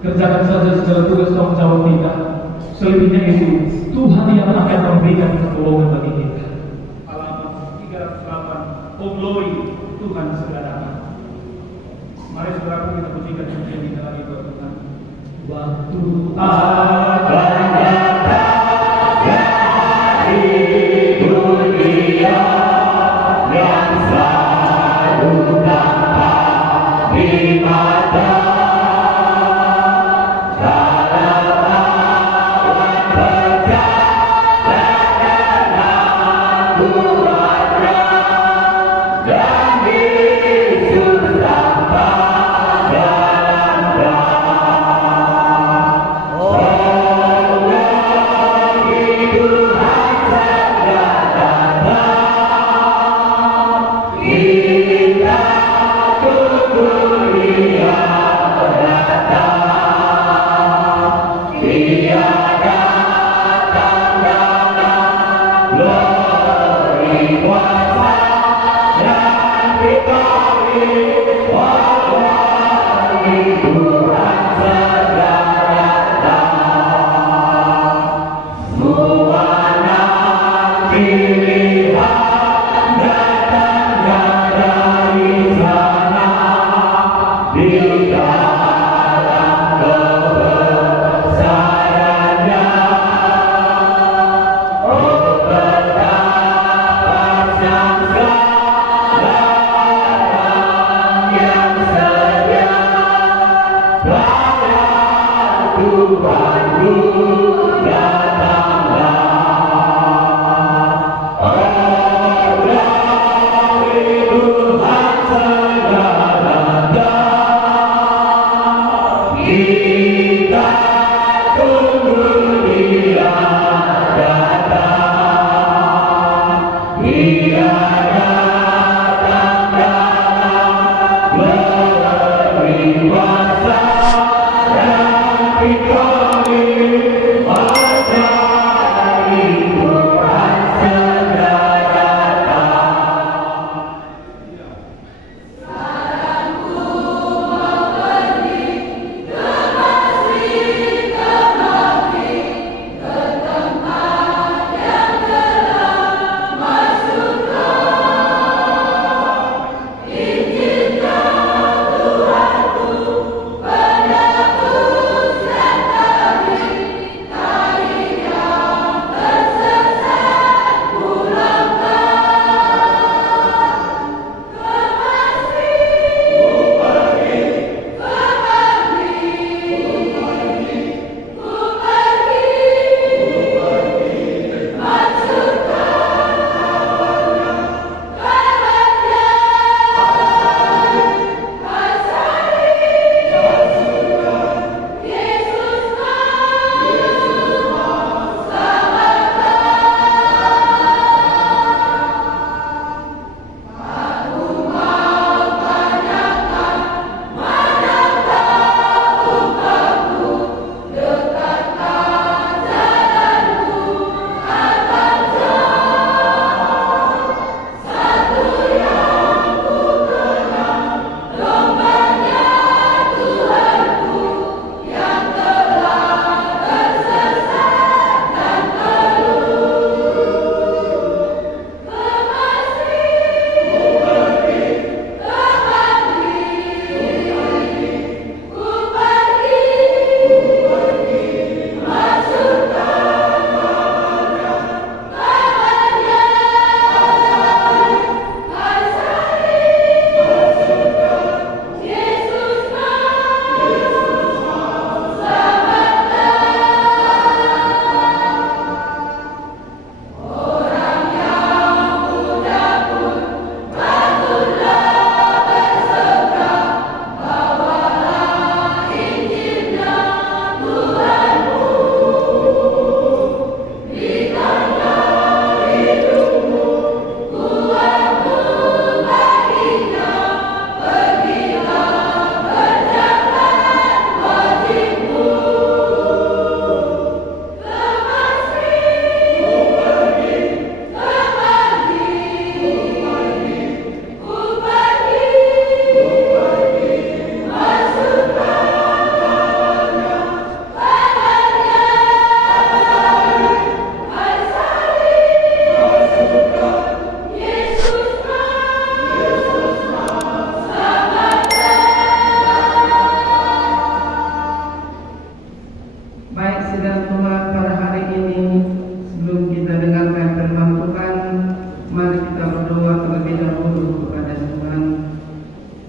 Kerjakan saja segala tugas tanggung jawab kita. Selebihnya itu Tuhan yang akan memberikan pertolongan bagi kita. Halaman 308. Oh glory, Tuhan segala. Mari saudaraku kita pujikan pujian kita lagi buat Tuhan. Waktu akan datang dari dunia yang selalu nampak di mata. Oh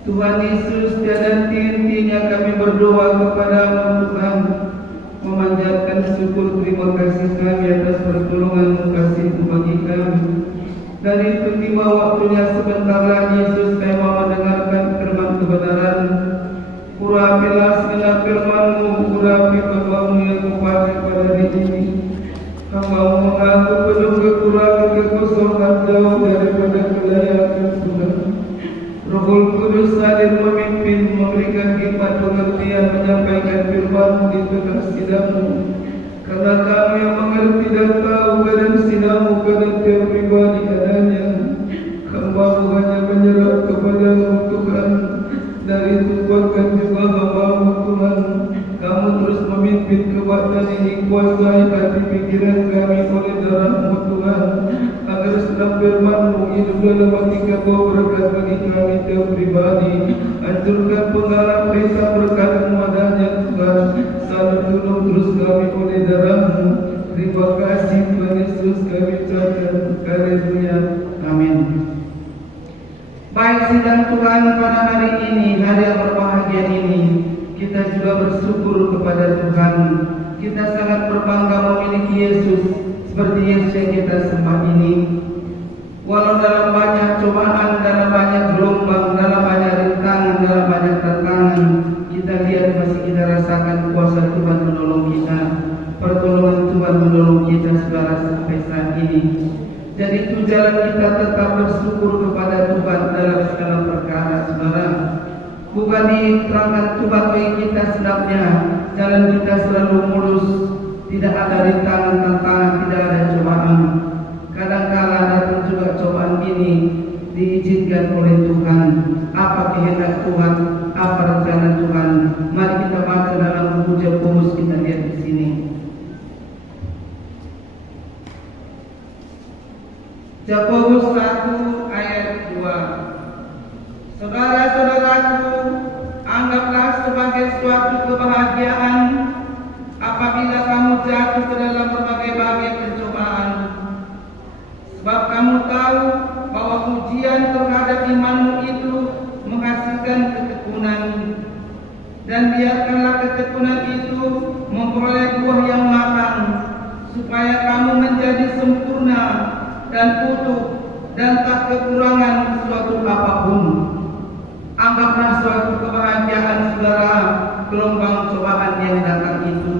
Tuhan Yesus, tiada henti-hentinya kami berdoa kepada-Mu Tuhan, memanjatkan syukur terima kasih kami atas pertolongan kasih-Mu bagi kami. Dan itu tiba waktunya sebentar lagi Yesus kami mau mendengarkan firman kebenaran. Urapilah segala firman-Mu, urapi Bapa-Mu yang kuasa pada hari ini. Hamba-Mu mengaku penuh kekurangan, kekosongan jauh daripada kelayakan Tuhan. Roh Kudus hadir memimpin, memberikan hikmat pengertian, menyampaikan firman-Mu di tengah sidang-Mu. Karena kami yang mengerti dan tahu keadaan sidang-Mu, keadaan tiap pribadi adanya, hamba-Mu hanya menyerah kepada-Mu Tuhan. Dari itu kuatkan juga hamba-Mu Tuhan. Kamu terus memimpin kekuatan ini, kuasai hati pikiran kami oleh darah-Mu Tuhan, agar sedang firman-Mu hidup dalam hati kami, berkat bagi kami tiap pribadi. Hancurkan penghalang perintah berkat-Mu adanya Tuhan. Salam tolong terus kami oleh darah-Mu. Terima kasih Tuhan Yesus, kami ucapkan haleluya. Amin. Baik sidang Tuhan pada hari ini, hari yang berbahagia ini, kita juga bersyukur kepada Tuhan Kita sangat berbangga memiliki Yesus seperti Yesus yang kita sembah ini. Walau dalam banyak cobaan, dalam banyak gelombang, dalam banyak rintangan, dalam banyak tantangan, kita lihat masih kita rasakan kuasa Tuhan menolong kita. Pertolongan Tuhan menolong kita saudara sampai saat ini. Jadi itu jalan kita tetap bersyukur kepada Tuhan dalam segala perkara saudara. Bukan diterangkan Tuhan bagi kita sedapnya, jalan kita selalu mulus, tidak ada rintangan, tantangan, tidak ada cobaan. Kadang-kala datang juga cobaan ini diizinkan oleh Tuhan. Apa kehendak Tuhan, apa rencana Tuhan? Mari kita baca dalam buku Jakobus, kita lihat di sini. Jakobus 1 ayat 2. Saudara-saudaraku, anggaplah sebagai suatu kebahagiaan apabila kamu jatuh ke dalam berbagai-bagai pencobaan. Sebab kamu tahu bahwa ujian terhadap imanmu itu menghasilkan ketekunan. Dan biarkanlah ketekunan itu memperoleh buah yang matang, supaya kamu menjadi sempurna dan utuh dan tak kekurangan suatu apapun. Anggaplah suatu kebahagiaan saudara gelombang cobaan yang datang itu.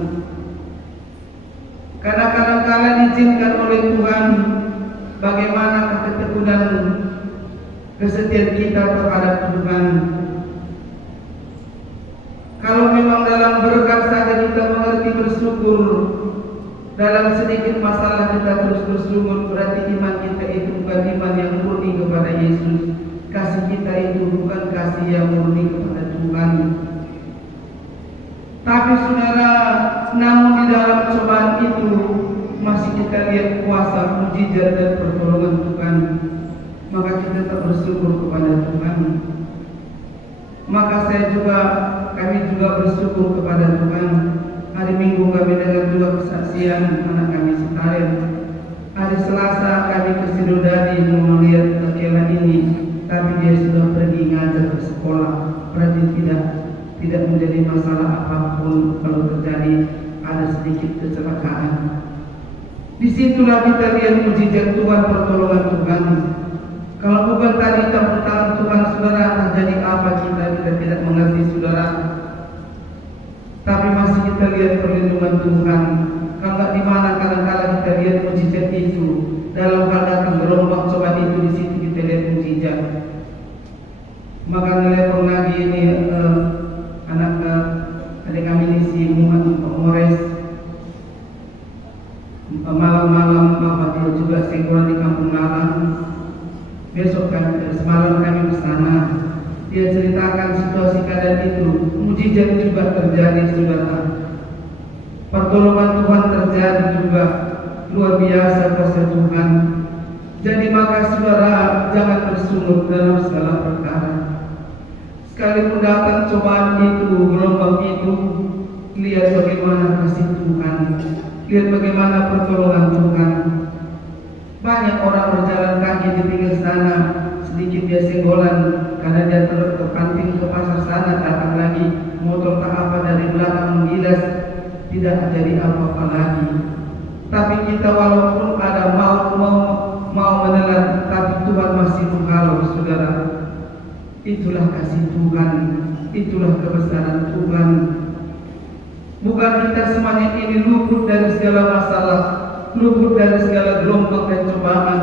Karena kadang-kala diizinkan oleh Tuhan bagaimana ketekunan kesetiaan kita terhadap Tuhan. Kalau memang dalam berkat saja kita mengerti bersyukur, dalam sedikit masalah kita terus bersyukur, berarti iman kita itu bukan iman yang murni kepada Yesus. Kasih kita itu bukan kasih yang murni kepada Tuhan. Tapi saudara, namun di dalam cobaan itu masih kita lihat kuasa, mujizat dan pertolongan Tuhan. Maka kita tetap bersyukur kepada Tuhan. Maka kami juga bersyukur kepada Tuhan. Hari Minggu kami dengar juga kesaksian anak kami Setaren. Hari Selasa kami ke Sidodadi melihat Kela ini, tapi dia sudah pergi ngajar ke sekolah. Berarti tidak menjadi masalah apapun kalau terjadi ada sedikit kecelakaan. Disitulah kita lihat mujizat Tuhan, pertolongan Tuhan. Kalau bukan tadi campur tangan Tuhan saudara, terjadi apa kita tidak mengerti saudara. Tapi masih kita lihat perlindungan Tuhan. Kalau di mana kadang-kala kita lihat mujizat itu, dalam hal datang gelombang cobaan itu, di situ kita lihat mujizat. Maka telepon lagi ini anak adik kami ini si Muhammad Mores. Malam-malam dia juga sekolah di Kampung Malang. Besok semalam kami ke sana. Dia ceritakan situasi keadaan itu, mujizat juga terjadi saudara. Pertolongan Tuhan terjadi juga, luar biasa kuasa Tuhan. Jadi maka saudara jangan bersungut dalam segala perkara. Sekalipun datang cobaan itu, gelombang itu, lihat bagaimana kasih Tuhan, lihat bagaimana pertolongan Tuhan. Banyak orang berjalan kaki di pinggir sana, sedikit dia senggolan karena dia terpanting ke pasar sana, datang lagi motor tak apa dari belakang menggilas, tidak jadi apa-apa lagi. Tapi kita walaupun ada mau menelan, tapi Tuhan masih menghalau saudara. Itulah kasih Tuhan, itulah kebesaran Tuhan. Bukan kita semuanya ini luput dari segala masalah, luput dari segala gelombang dan cobaan.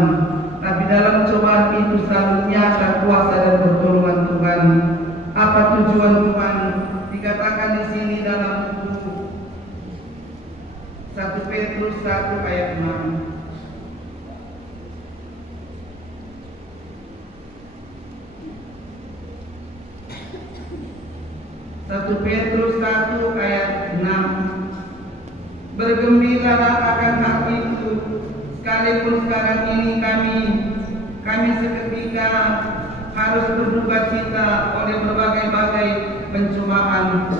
Tapi dalam cobaan itu selalu nyata kuasa dan pertolongan Tuhan. Apa tujuan Tuhan? Dikatakan di sini dalam buku 1 Petrus 1 ayat 6. 1 Petrus 1 ayat 6. Bergembiralah akan hal itu, sekalipun sekarang ini kami seketika harus berduka cita oleh berbagai-bagai pencobaan.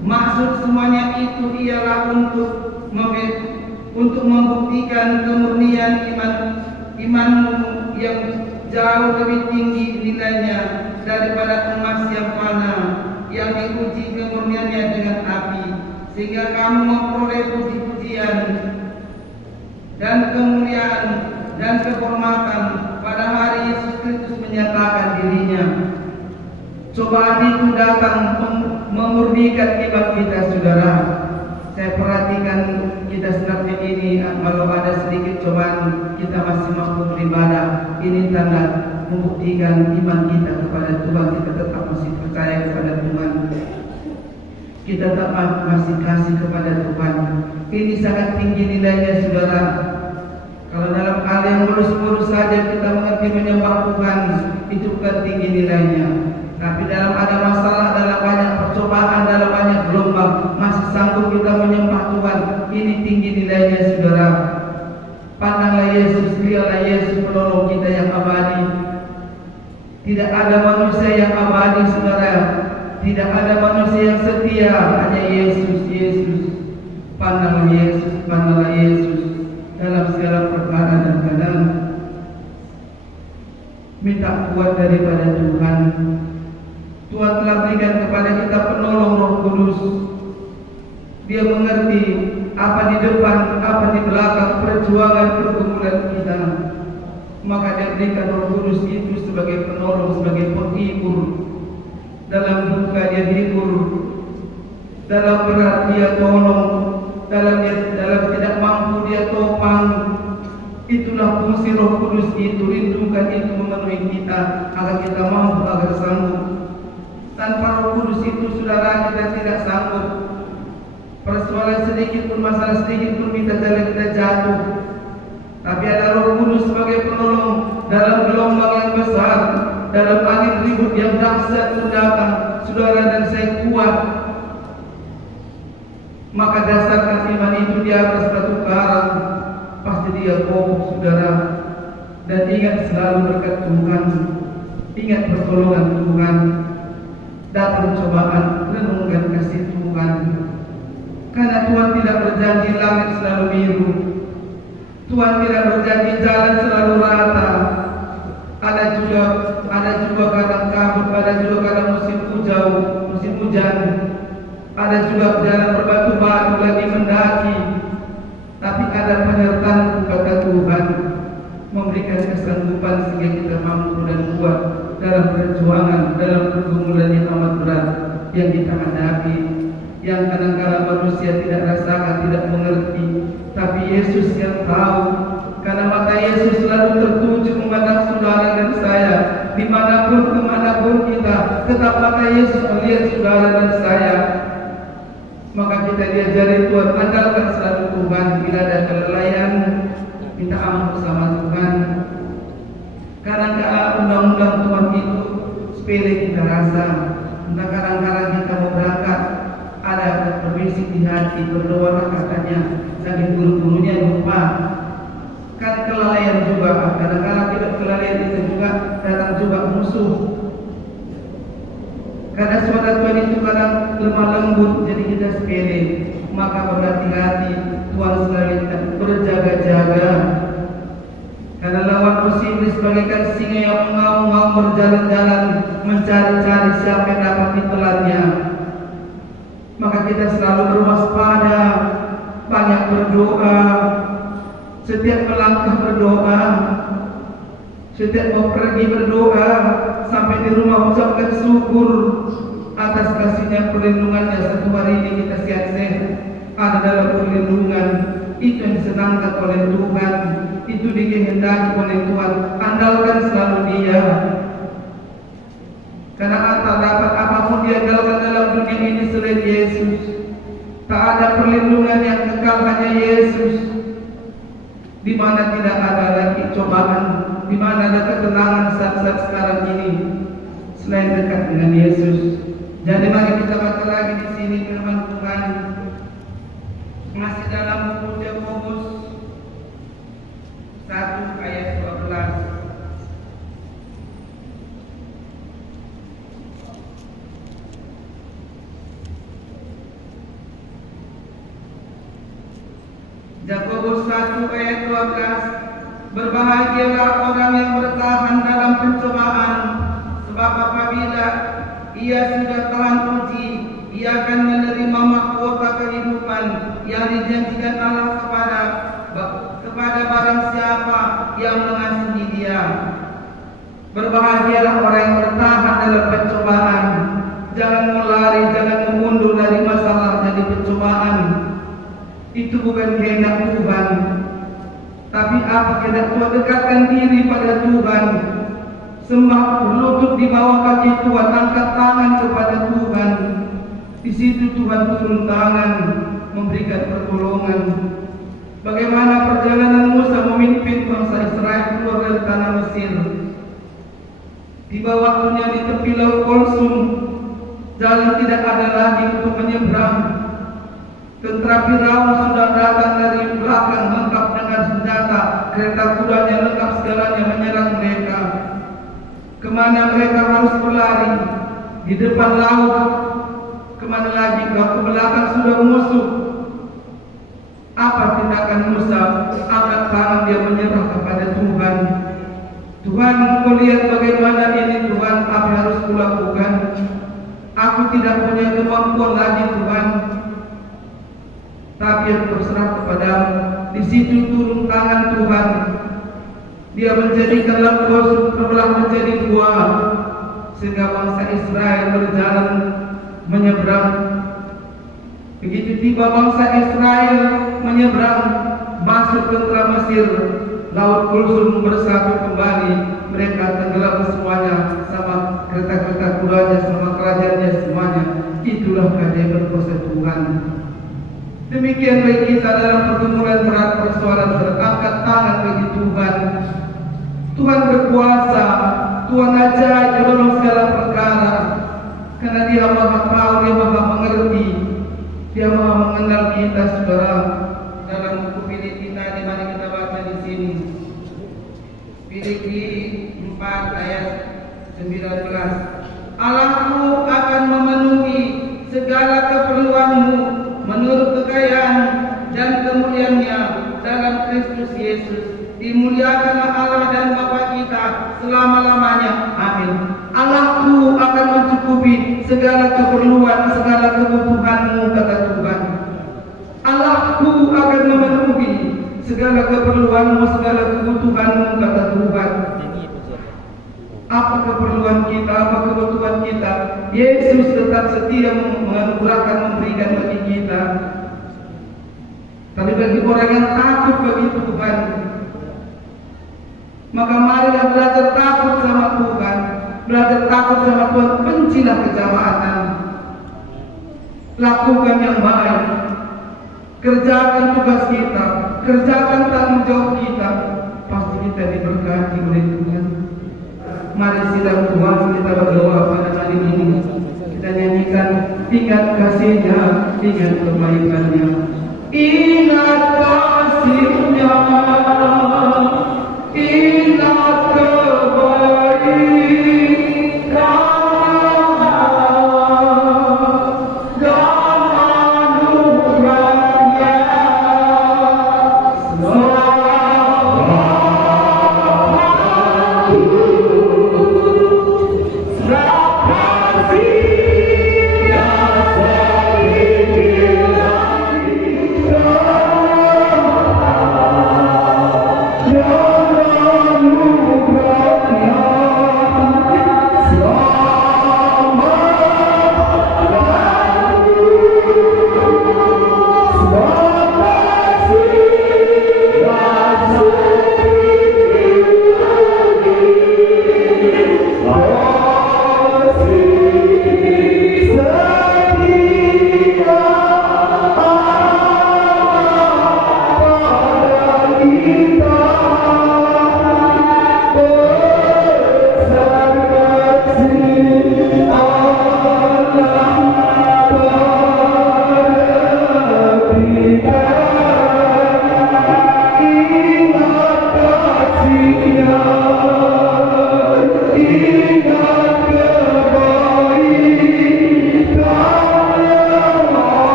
Maksud semuanya itu ialah untuk membuktikan kemurnian imanmu yang jauh lebih tinggi nilainya daripada emas yang fana, yang diuji kemurniannya dengan api, sehingga kamu memperoleh memperoleh puji-pujian dan kemuliaan dan kehormatan pada hari Yesus Kristus menyatakan dirinya. Cobaan itu datang memurnikan iman kita, saudara. Saya perhatikan kita sebenarnya ini, kalau ada sedikit cobaan kita masih mampu beribadah. Ini tanda membuktikan iman kita kepada Tuhan. Kita tetap masih percaya kepada Tuhan. Kita tetap masih kasih kepada Tuhan. Ini sangat tinggi nilainya, saudara. Kalau dalam hal yang mulus-mulus saja kita mengerti menyembah Tuhan, itu bukan tinggi nilainya. Tapi dalam ada masalah, dalam banyak percobaan, dalam banyak gelombang, masih sanggup kita menyembah Tuhan. Ini tinggi nilainya, saudara. Pandanglah Yesus, dialah Yesus penolong kita yang abadi. Tidak ada manusia yang abadi, saudara. Tidak ada manusia yang setia, hanya Yesus, Yesus. Pandanglah Yesus, pandanglah Yesus dalam segala perkara dan keadaan. Minta kuat daripada Tuhan. Tuhan telah berikan kepada kita penolong Roh Kudus. Dia mengerti apa di depan, apa di belakang perjuangan pergumulan kita. Maka dia berikan Roh Kudus itu sebagai penolong, sebagai penghibur. Dalam duka dia hibur, dalam berat dia tolong, dalam tidak mampu dia topang. Itulah fungsi Roh Kudus itu, rindukan itu memenuhi kita agar kita mampu, agar sanggup. Tanpa Roh Kudus itu, saudara, kita tidak sanggup. Persoalan sedikit pun, masalah sedikit pun kita jatuh. Tapi ada Roh Kudus sebagai penolong dalam gelombang yang besar, dalam angin ribut yang dahsyat datang, saudara dan saya kuat. Maka dasarkan iman itu di atas batu karang, pasti dia kokoh, saudara. Dan ingat selalu berkat Tuhan, ingat pertolongan Tuhan. Datang cobaan, renungkan kasih Tuhan. Karena Tuhan tidak berjanji langit selalu biru. Tuhan tidak berjanji jalan selalu rata. Ada juga kadang kabut, ada juga kadang musim hujan. Ada juga jalan berbatu-batu lagi mendaki. Tapi ada penyertaan kata Tuhan, memberikan kesanggupan sehingga kita mampu dan kuat dalam perjuangan, dalam pergumulan yang amat berat yang kita hadapi, yang kadang-kadang manusia tidak rasakan, tidak mengerti, tapi Yesus yang tahu. Karena mata Yesus selalu tertuju memandang saudara dan saya, kemanapun kita, tetap mata Yesus melihat saudara dan saya. Maka kita diajari Tuhan, andalkan selalu Tuhan. Bila ada kelalaian, minta ampun sama Tuhan. Kadang-kadang undang-undang Tuhan itu sepele kita rasa. Entah kadang-kadang kita mau berangkat, ada berbisik di hati, berdoa katanya, saking guru-gurunya lupa. Kan kelalaian juga, kadang-kadang kita kelalaian itu juga datang juga musuh. Karena suara Tuhan itu kadang lemah lembut, jadi kita sepele. Maka berhati-hati, Tuhan selalu kita berjaga-jaga. Karena lawan musuh iblis bagaikan singa yang mengaum-ngaum berjalan-jalan mencari-cari siapa yang dapat ditelannya. Maka kita selalu berwaspada, banyak berdoa, setiap melangkah berdoa, setiap mau pergi berdoa, sampai di rumah ucapkan syukur atas kasihnya, perlindungannya. Satu hari ini kita sehat-sehat, ada dalam perlindungan. Itu yang disenangkan oleh Tuhan, itu dikehendaki oleh Tuhan. Andalkan selalu Dia. Karena tak dapat apapun diandalkan dalam dunia ini selain Yesus. Tak ada perlindungan yang kekal, hanya Yesus. Di mana tidak ada lagi cobaan, di mana ada ketenangan saat-saat sekarang ini selain dekat dengan Yesus. Jadi mari kita baca lagi di sini firman Tuhan. Masih dalam buku Yakobus 1 ayat 12. Yakobus 1 ayat 12. Berbahagialah orang yang bertahan dalam pencobaan, sebab apabila ia sudah tahan uji, ia akan menerima mahkota kehidupan yang yang mengasihi Dia. Berbahagialah orang yang bertahan dalam pencobaan. Jangan melari, jangan mundur dari masalah, dari pencobaan. Itu bukan kehendak Tuhan. Tapi apa kehendak Tuhan? Dekatkan diri pada Tuhan. Sembah, berlutut di bawah kaki Tuhan, angkat tangan kepada Tuhan. Di situ Tuhan turun tangan, memberikan pertolongan. Bagaimana perjalanan Musa memimpin bangsa Israel keluar dari tanah Mesir. Tiba waktunya di tepi laut Kulsum, jalan tidak ada lagi untuk menyeberang. Tentara Firaun sudah datang dari belakang lengkap dengan senjata, kereta kudanya lengkap segalanya menyerang mereka. Kemana mereka harus berlari? Di depan laut. Kemana lagi? Ke belakang sudah musuh. Apa tindakan Musa? Angkat tangan, dia menyerah kepada Tuhan. Tuhan, kau lihat bagaimana ini Tuhan, apa yang harus kulakukan? Aku tidak punya kemampuan lagi Tuhan, tapi aku berserah kepadamu. Di situ turun tangan Tuhan. Dia menjadikan laut terbelah menjadi dua, sehingga bangsa Israel berjalan menyeberang. Begitu tiba bangsa Israel menyeberang, masuk tentara Mesir, laut Kulsum bersatu kembali. Mereka tenggelam semuanya, sama kereta-kereta kudanya, sama kerajaannya semuanya. Itulah keajaiban kuasa Tuhan. Demikian bagi kita dalam pergumulan berat persoalan, berangkat tangan bagi Tuhan. Tuhan berkuasa, Tuhan ajaib dalam segala perkara. Karena Dia Maha Tahu, Dia Maha Mengerti, Dia Maha mengenal kita, saudara. Dalam buku Filipi tadi, mari kita baca di sini. Filipi 4 ayat 19. Allahmu akan memenuhi segala keperluanmu menurut kekayaan dan kemuliaan-Nya dalam Kristus Yesus. Dimuliakanlah Allah dan Bapa kita selama-lamanya. Amin. Allahku akan mencukupi segala keperluan, segala kebutuhanmu, kata Tuhan. Allahku akan memenuhi segala keperluanmu, segala kebutuhanmu, kata Tuhan. Apa keperluan kita, apa kebutuhan kita? Yesus tetap setia menganugerahkan, memberikan bagi kita. Tapi bagi orang yang takut bagi Tuhan, maka marilah belajar takut sama Tuhan, belajar takut sama Tuhan, bencilah kejahatan, lakukan yang baik, kerjakan tugas kita, kerjakan tanggung jawab kita, pasti kita diberkati oleh Tuhan. Mari sidang Tuhan, kita berdoa pada hari ini. Kita nyanyikan, ingat kasih-Nya, ingat kebaikan-Nya, ingat kasih-Nya, ingat